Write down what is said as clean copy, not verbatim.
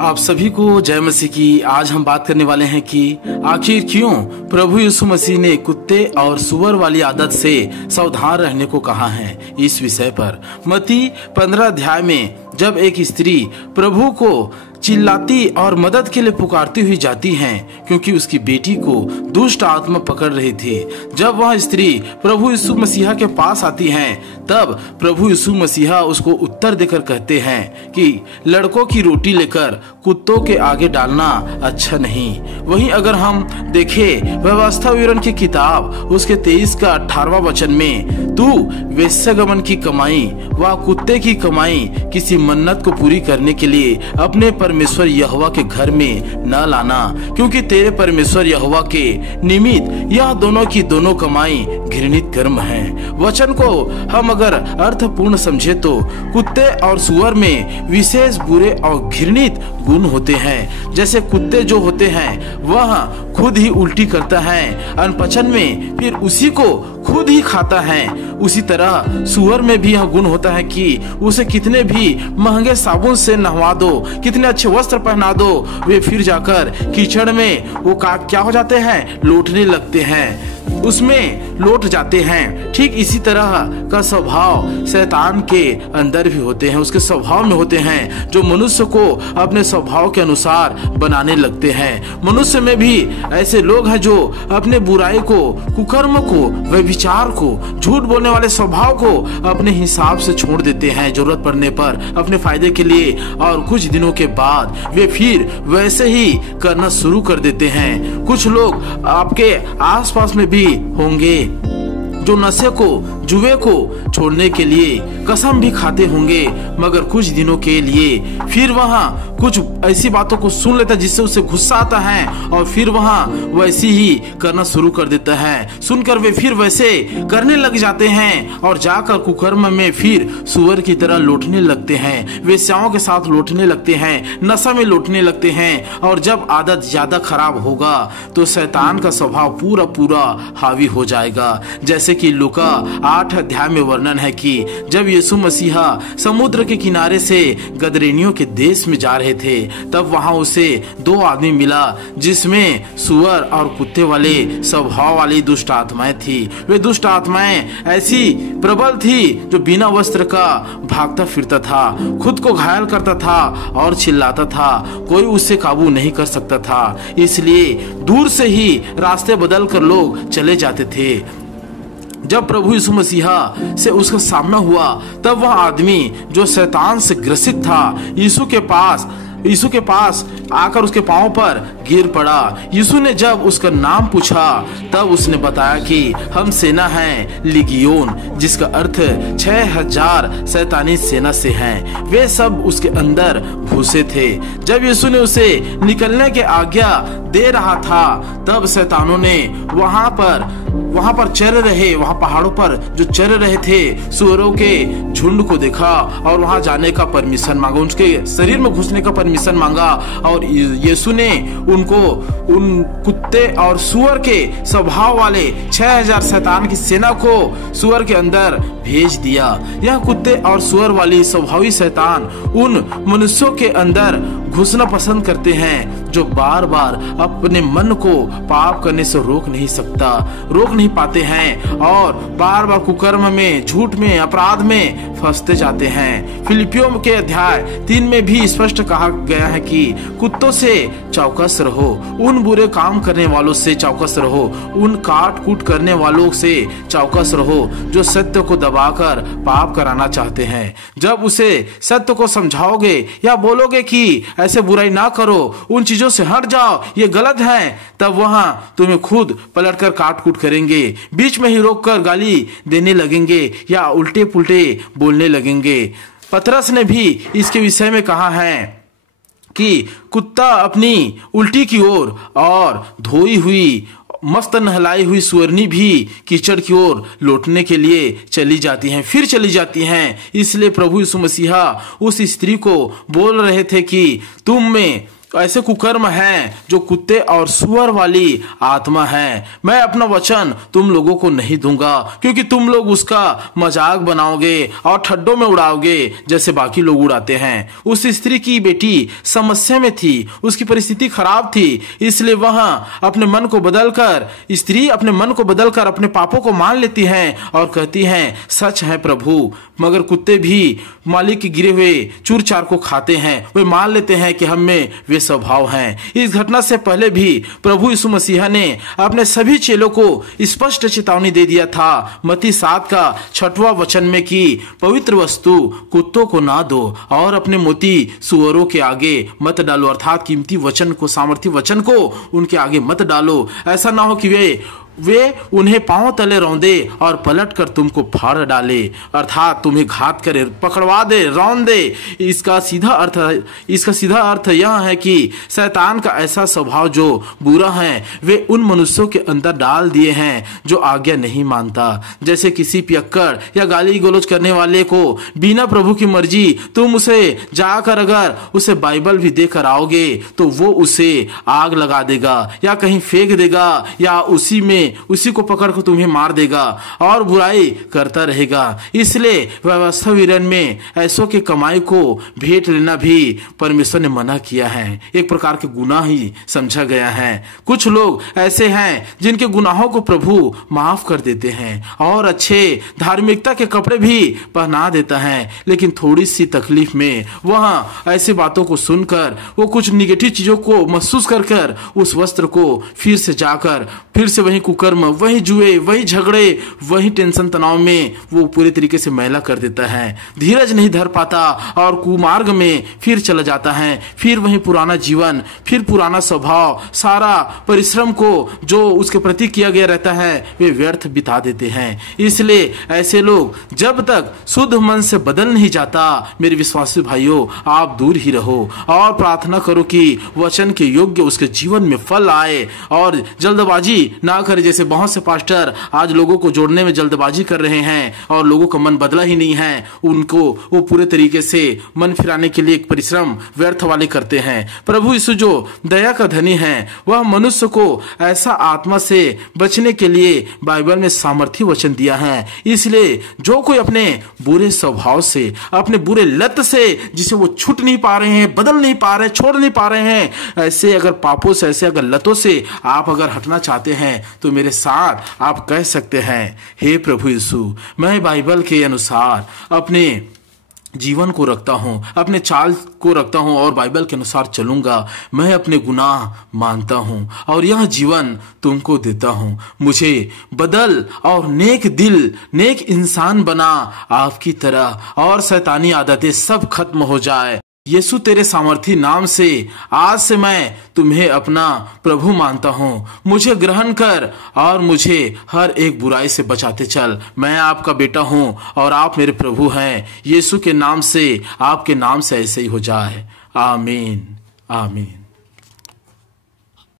आप सभी को जय मसीह की। आज हम बात करने वाले हैं कि आखिर क्यों प्रभु यीशु मसीह ने कुत्ते और सुअर वाली आदत से सावधान रहने को कहा है। इस विषय पर मत्ती 15 अध्याय में जब एक स्त्री प्रभु को चिल्लाती और मदद के लिए पुकारती हुई जाती हैं क्योंकि उसकी बेटी को दुष्ट आत्मा पकड़ रही थी। जब वह स्त्री प्रभु यीशु मसीहा के पास आती हैं तब प्रभु यीशु मसीहा उसको उत्तर देकर कहते हैं कि लड़कों की रोटी लेकर कुत्तों के आगे डालना अच्छा नहीं। वहीं अगर हम देखें व्यवस्था विवरण की किताब उसके 23 का 18वां वचन में, तू वेश्यागमन की कमाई व कुत्ते की कमाई किसी मन्नत को पूरी करने के लिए अपने परमेश्वर यहोवा के घर में न लाना, क्योंकि तेरे परमेश्वर यहोवा के निमित्त यह दोनों की दोनों कमाई घृणित कर्म है। वचन को हम अगर अर्थपूर्ण समझे तो कुत्ते और सुअर में विशेष बुरे और घृणित गुण होते हैं। जैसे कुत्ते जो होते हैं वह खुद ही उल्टी करता है अनपचन में, फिर उसी को खुद ही खाता है। उसी तरह सुअर में भी यह गुण होता है कि उसे कितने भी महंगे साबुन से नहवा दो, कितने अच्छे वस्त्र पहना दो, वे फिर जाकर कीचड़ में वो क्या हो जाते हैं, लौटने लगते हैं, उसमें लौट जाते हैं। ठीक इसी तरह का स्वभाव शैतान के अंदर भी होते हैं, उसके स्वभाव में होते हैं, जो मनुष्य को अपने स्वभाव के अनुसार बनाने लगते हैं। मनुष्य में भी ऐसे लोग हैं जो अपने बुराई को, कुकर्म को, व्यभिचार को, झूठ बोलने वाले स्वभाव को अपने हिसाब से छोड़ देते हैं जरूरत पड़ने पर अपने फायदे के लिए, और कुछ दिनों के बाद वे फिर वैसे ही करना शुरू कर देते हैं। कुछ लोग आपके आसपास में भी होंगे जो नशे को, जुए को छोड़ने के लिए कसम भी खाते होंगे, मगर कुछ दिनों के लिए फिर वहाँ कुछ ऐसी बातों को सुन लेता है जिससे उसे गुस्सा आता है और फिर वहाँ वैसी ही करना शुरू कर देता है। सुनकर वे फिर वैसे करने लग जाते हैं और जाकर कुकर्म में फिर सुअर की तरह लौटने लगते हैं, वेश्याओं के साथ लौटने लगते हैं, नशा में लौटने लगते हैं। और जब आदत ज्यादा खराब होगा तो शैतान का स्वभाव पूरा पूरा हावी हो जाएगा। जैसे कि लूका 8 अध्याय में वर्णन है कि जब यीशु मसीहा समुद्र के किनारे से गदरेनियों के देश में जा रहे थे तब वहां उसे 2 आदमी मिला जिसमें सुअर और कुत्ते वाले स्वभाव वाली दुष्ट आत्माएं थी। वे दुष्ट आत्माएं ऐसी प्रबल थी जो बिना वस्त्र का भागता फिरता था, खुद को घायल करता था और चिल्लाता था, कोई उससे काबू नहीं कर सकता था। इसलिए दूर से ही रास्ते बदल कर लोग चले जाते थे। जब प्रभु यीशु मसीहा से उसका सामना हुआ तब वह आदमी जो शैतान से ग्रसित था यीशु के पास आकर उसके पांव पर गिर पड़ा। यीशु ने जब उसका नाम पूछा तब उसने बताया कि हम सेना हैं लिगियोन, जिसका अर्थ 6000 शैतानी सेना से हैं। वे सब उसके अंदर घुसे थे। जब यीशु ने उसे निकलने की आज्ञा दे रहा था तब शैतानों ने वहां पर चल रहे, वहां पहाड़ों पर जो चल रहे थे सुअरों के झुंड को देखा और वहां जाने का परमिशन मांगा, उनके शरीर में घुसने का परमिशन मांगा। और यीशु ने उनको उन कुत्ते और सुअर के स्वभाव वाले 6000 शैतान की सेना को सुअर के अंदर भेज दिया। यह कुत्ते और सुअर वाली स्वभावी शैतान उन मनुष्यों के अंदर घुसना पसंद करते हैं जो बार बार अपने मन को पाप करने से रोक नहीं पाते हैं और बार बार कुकर्म में, झूठ में, अपराध में फंसते जाते हैं। फिलिपियों के अध्याय 3 में भी स्पष्ट कहा गया है कि कुत्तों से चौकस रहो, उन बुरे काम करने वालों से चौकस रहो, उन काट कूट करने वालों से चौकस रहो जो सत्य को दबाकर पाप कराना चाहते हैं। जब उसे सत्य को समझाओगे या बोलोगे कि ऐसे बुराई ना करो, उन चीजों से हट जाओ, ये गलत है, तब वहां तुम्हें खुद पलटकर काट कूट करेंगे, बीच में ही रोककर गाली देने लगेंगे या उल्टे पुल्टे बोलने लगेंगे। पतरस ने भी इसके विषय में कहा है कि कुत्ता अपनी उल्टी की ओर और धोई हुई मस्त नहलाई हुई सुअरनी भी कीचड़ की ओर लौटने के लिए चली जाती हैं। इसलिए प्रभु यीशु मसीहा उस स्त्री को बोल रहे थे कि तुम में ऐसे कुकर्म हैं जो कुत्ते और सुअर वाली आत्मा है। मैं अपना वचन तुम लोगों को नहीं दूंगा, क्योंकि तुम लोग उसका मजाक बनाओगे और ठड्डों में उड़ाओगे जैसे बाकी लोग उड़ाते हैं। उस स्त्री की बेटी समस्या में थी, उसकी परिस्थिति खराब थी, इसलिए वह अपने मन को बदलकर अपने पापों को मान लेती है और कहती है, सच है प्रभु, मगर कुत्ते भी मालिक के गिरे हुए चूर चार को खाते हैं। वे मान लेते हैं कि हम में वे स्वभाव हैं। इस घटना से पहले भी प्रभु यीशु मसीह ने अपने सभी चेलों को स्पष्ट चेतावनी दे दिया था, मत्ती 7 का 6वां वचन में, कि पवित्र वस्तु कुत्तों को ना दो और अपने मोती सुअरों के आगे मत डालो, अर्थात कीमती वचन को, सामर्थी वचन को उनके आगे मत डालो। ऐसा ना हो कि वे उन्हें पांव तले रौंदे और पलट कर तुमको फाड़ डाले, अर्थात तुम्हें घात करे, पकड़वा दे, रौंद दे। इसका सीधा अर्थ यह है कि शैतान का ऐसा स्वभाव जो बुरा है वे उन मनुष्यों के अंदर डाल दिए हैं जो आज्ञा नहीं मानता। जैसे किसी पियक्कड़ या गाली गलौज करने वाले को बिना प्रभु की मर्जी तुम उसे जाकर अगर उसे बाइबल भी देकर आओगे तो वो उसे आग लगा देगा या कहीं फेंक देगा या उसी को पकड़कर तुम्हें मार देगा और बुराई करता रहेगा। इसलिए व्यवस्था विवरण में ऐसों के कमाई को भेंट लेना भी परमेश्वर ने मना किया है, एक प्रकार के गुनाह ही समझा गया है। कुछ लोग ऐसे हैं जिनके गुनाहों को प्रभु माफ कर देते हैं और अच्छे धार्मिकता के कपड़े भी पहना देता है, लेकिन थोड़ी सी तकलीफ में वह ऐसी बातों को सुनकर वो कुछ निगेटिव चीजों को महसूस कर उस वस्त्र को फिर से वही कुकर्म, वही जुए, वही झगड़े, वही टेंशन तनाव में वो पूरे तरीके से मैला कर देता है, धीरज नहीं धर पाता और कुमार्ग में फिर चला जाता है। फिर वही पुराना जीवन, फिर पुराना स्वभाव, सारा परिश्रम को जो उसके प्रति किया गया रहता है वे व्यर्थ बिता देते हैं। इसलिए ऐसे लोग जब तक शुद्ध मन से बदल नहीं जाता, मेरे विश्वासी भाइयों, आप दूर ही रहो और प्रार्थना करो कि वचन के योग्य उसके जीवन में फल आए और जल्दबाजी ना करे। जैसे बहुत से पास्टर आज लोगों को जोड़ने में जल्दबाजी कर रहे हैं और लोगों का मन बदला ही नहीं है, उनको वो पूरे तरीके से मन फिराने के लिए एक परिश्रम व्यर्थ वाले करते हैं। प्रभु यीशु जो दया का धनी है वह मनुष्य को ऐसा आत्मा से बचने के लिए बाइबल में सामर्थी वचन दिया है। इसलिए जो कोई अपने बुरे स्वभाव से, अपने बुरे लत से, जिसे वो छूट नहीं पा रहे हैं, बदल नहीं पा रहे, छोड़ नहीं पा रहे हैं, ऐसे अगर पापों से, ऐसे अगर लतों से आप अगर हटना चाहते हैं तो मेरे साथ आप कह सकते हैं, हे प्रभु यीशु, मैं बाइबल के अनुसार अपने जीवन को रखता हूँ, अपने चाल को रखता हूँ और बाइबल के अनुसार चलूंगा। मैं अपने गुनाह मानता हूँ और यह जीवन तुमको देता हूँ। मुझे बदल और नेक दिल, नेक इंसान बना आपकी तरह, और शैतानी आदतें सब खत्म हो जाए। यीशु तेरे सामर्थी नाम से आज से मैं तुम्हें अपना प्रभु मानता हूँ। मुझे ग्रहण कर और मुझे हर एक बुराई से बचाते चल। मैं आपका बेटा हूँ और आप मेरे प्रभु हैं। यीशु के नाम से, आपके नाम से ऐसे ही हो जाए। आमीन, आमीन।